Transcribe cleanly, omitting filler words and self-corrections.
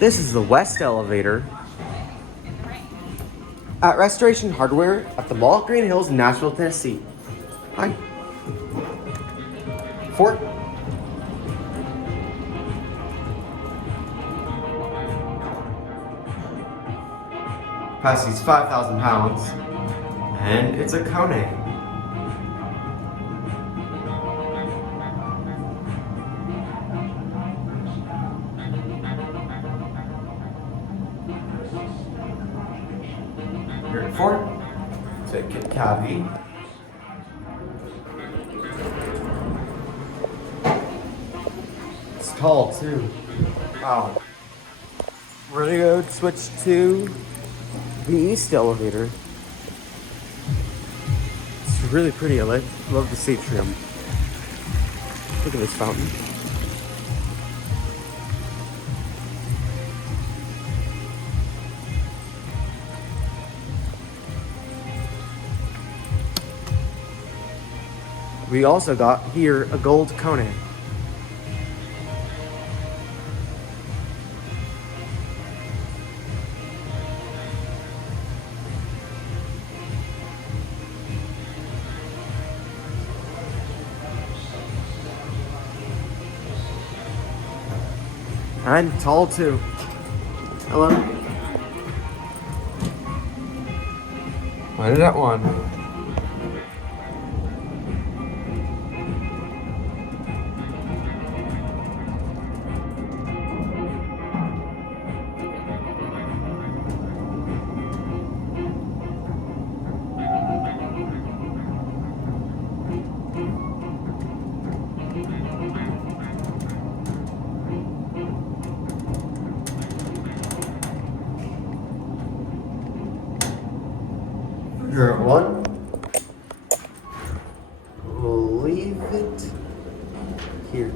This is the west elevator at Restoration Hardware at the Mall at Green Hills in Nashville, Tennessee. Hi. 4. Capacity's 5,000 pounds, and it's a Kone. Here at 4, take it cavity. It's tall too. Wow. We're gonna go switch to the east elevator. It's really pretty. I love the seat trim. Look at this fountain. We also got here a gold Kone. And tall too. Hello. Landed at 1. You're at 1. We'll leave it here.